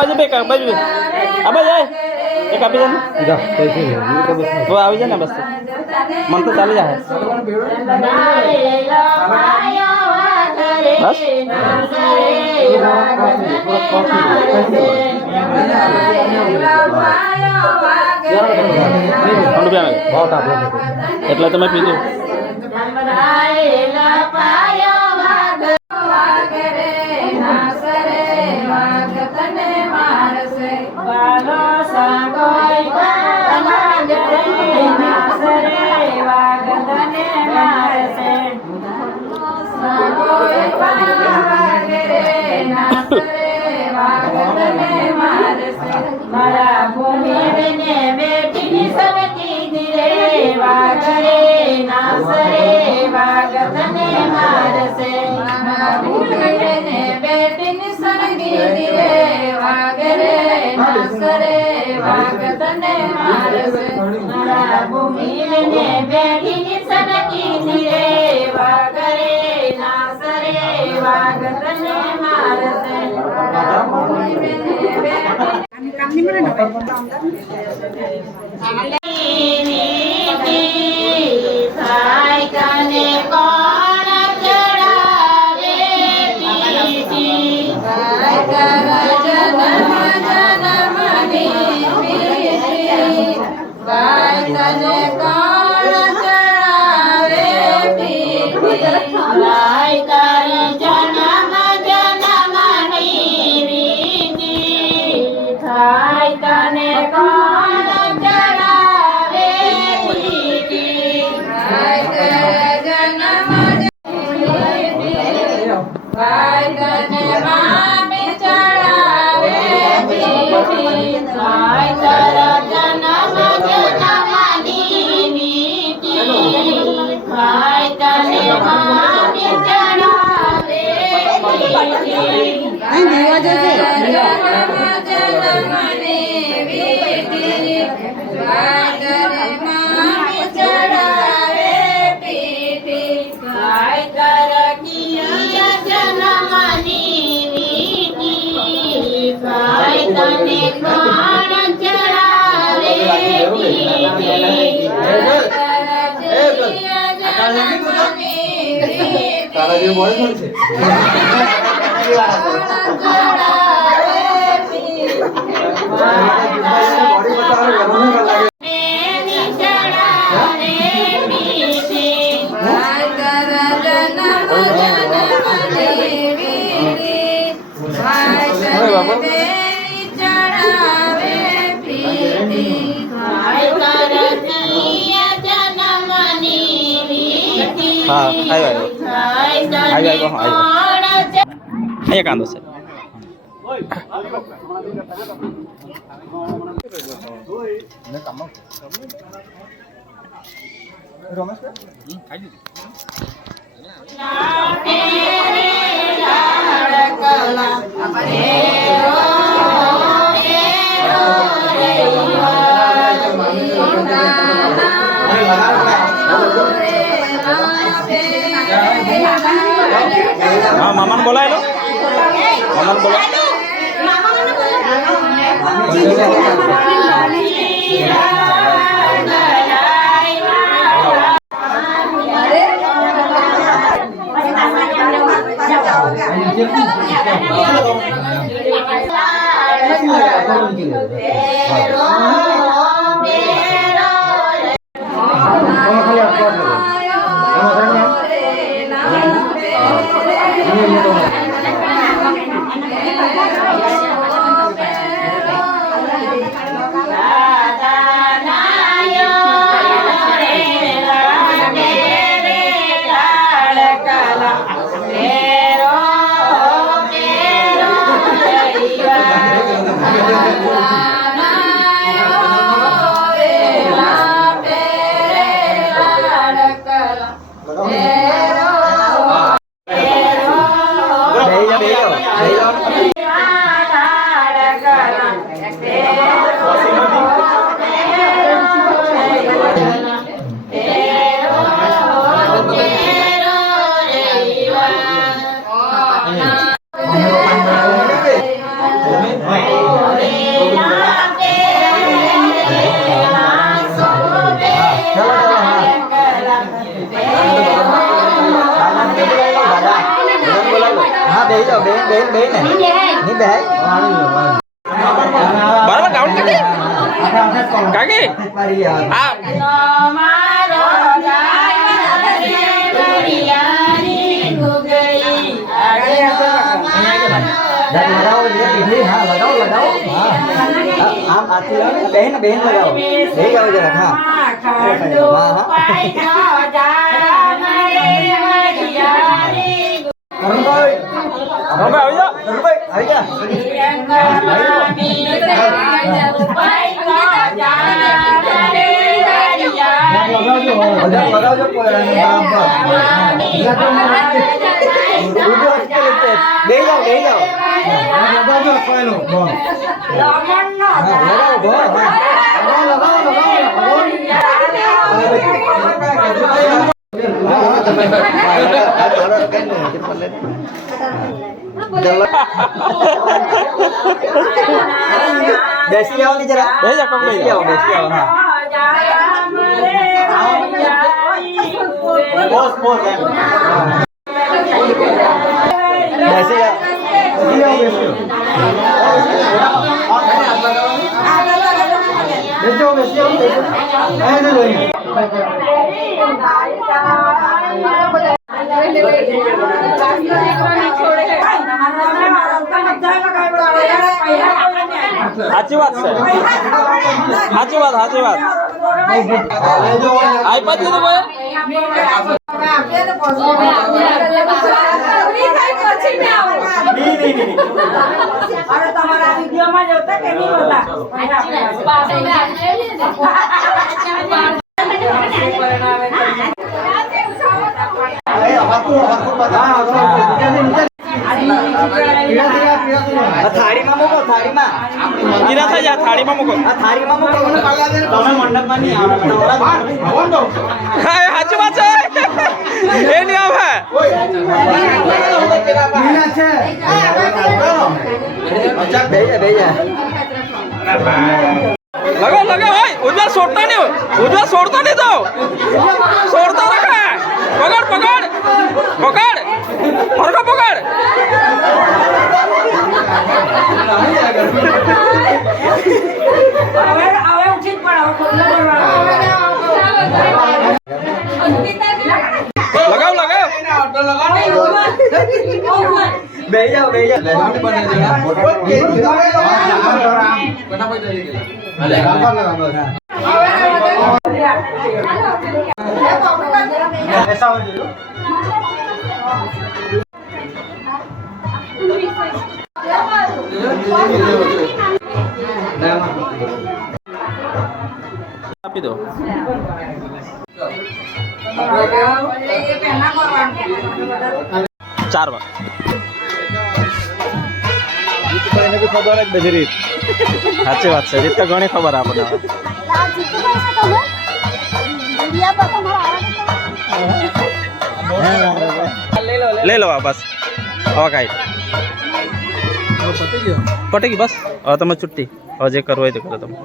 બાજુ બે બાજુ આ બાજુ એક આપી જા તો આવી જાય ને બસ મન તો ચાલી જાય એટલે તમે પીધું हाँ आयो कांदो से हाँ मामा ने बोला है लो मामा ने बोला બેહી જાઓ બે ને નહીં બેહાય બરાબર ગાઉન કાકી આ लगाओ ये पीछे हाँ लगाओ हाँ आप आती हो बहन लगाओ ले जाओ जरा हाँ लगाओ जो ले जाओ लगाओ जो पहलो बेसी जाओ नहीं जरा बेसी जाओ हाँ बॉस बेसी સાચી વાત છે સાચી વાત આઈપા દીધું ભાઈ थाड़ी में मुको थाड़ी में गिरा था या थाड़ी में मुको थाड़ी में मुको તમે મંડપ માં નહીં આવડો હાય સાચી વાત છે એ નહીં આવે મીના છે અચ્છા બેજા લગાવ ભાઈ ઉજ્જવલ છોડતો નહીં તો છોડતો રખે પકડ ફરકો પકડ લગાવ બેજા ऐसा हो जाए આપી દો ચાર વાર ખબર જ બધી રીત સાચી વાત છે રીત તો ઘણી ખબર આપણને લઈ લો બસ હવે કાંઈ પટી ગઈ બસ હવે તમે છૂટી હવે જે કરવું હોય તે કરો તમે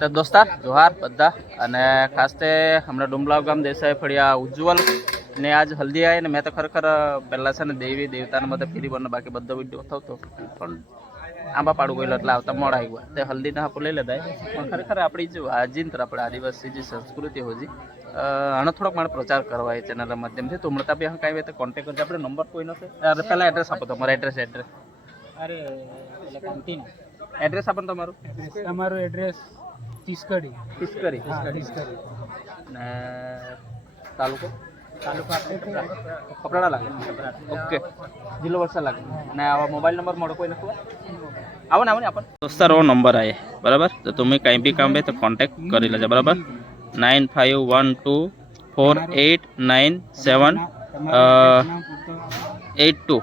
તો દોસ્તાર જોહાર બધા અને ખાસ તે હમણાં ડુમલાવ ગામ દેસાઈ ફળિયા ઉજ્જવલ ને આજ હલ્દી આવી ને મેં તો ખરેખર પહેલાં છે ને દેવી દેવતાને બધા ફીરી બને બાકી બધો વિડીયો થતો પણ આંબા પાડું ગયેલો એટલે આવતા મોડા આવી ગયા તે હલ્દીના હાપો લઈ લેતા પણ ખરેખર આપણી જે આજીંતર આપણે આદિવાસી જે સંસ્કૃતિ હોય છે આનો થોડોક મારે પ્રચાર કરવા એ ચેનલના માધ્યમથી તો મળતા બી કાંઈ હોય તો કોન્ટેક્ટ કરજો આપણે નંબર કોઈ નથી પહેલાં એડ્રેસ આપો તમારો એડ્રેસ અરે એડ્રેસ આપો તમારું એડ્રેસ તિસ્કડી ને તાલુકો કપરાડા લાગે ઓકે જિલ્લો વલસાડ લાગે ને આવા મોબાઈલ નંબર મળો કોઈ નથી આવો ને આપણ દોસ્તાર વો નંબર આવે બરાબર તો તમે કંઈ બી કામ હોય તો કોન્ટેક્ટ કરી લેજો બરાબર 9512489782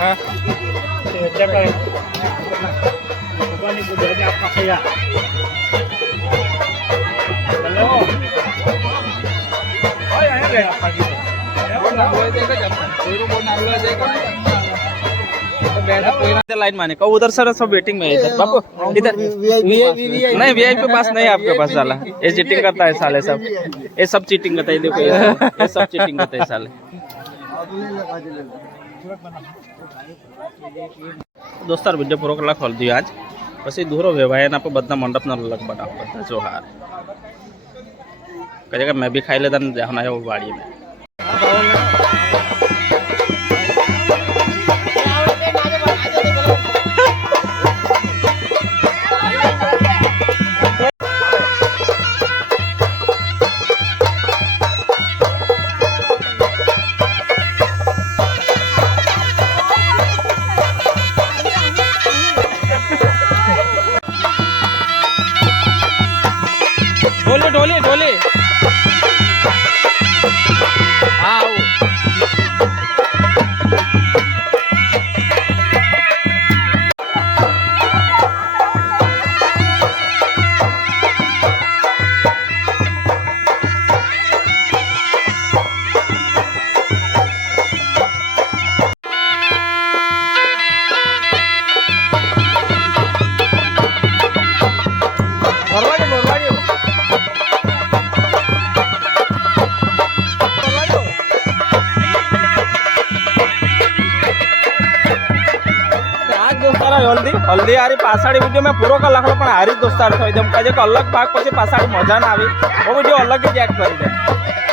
હા लाइन माने कब उधर सर सब वेटिंग में है इधर बापू इधर नहीं वीआईपी पास नहीं है आपके पास साला ये चीटिंग करता है साले सब ये सब चीटिंग करता है देखो ये सब चीटिंग करता है साले दोस्तार विडियो पूरो कलाक खोल दियो आज પછી દૂરો વેવાય એના પર બધા મંડપના અલગ બનાવ બધા જોહાર કહે કે મેં બી ખાઈ લેતા ને જહાના એવું વાડી में ढोली ढोली हाँ हल्दी हल्दी हारी पासाड़ी वीडियो में पूरो का लखलो पण हारी दोस्तार थयो एकदम कजे अलग भाग पछी पासाड़ी मजा ना आवी वो वीडियो अलग ज एक्ट करी दे।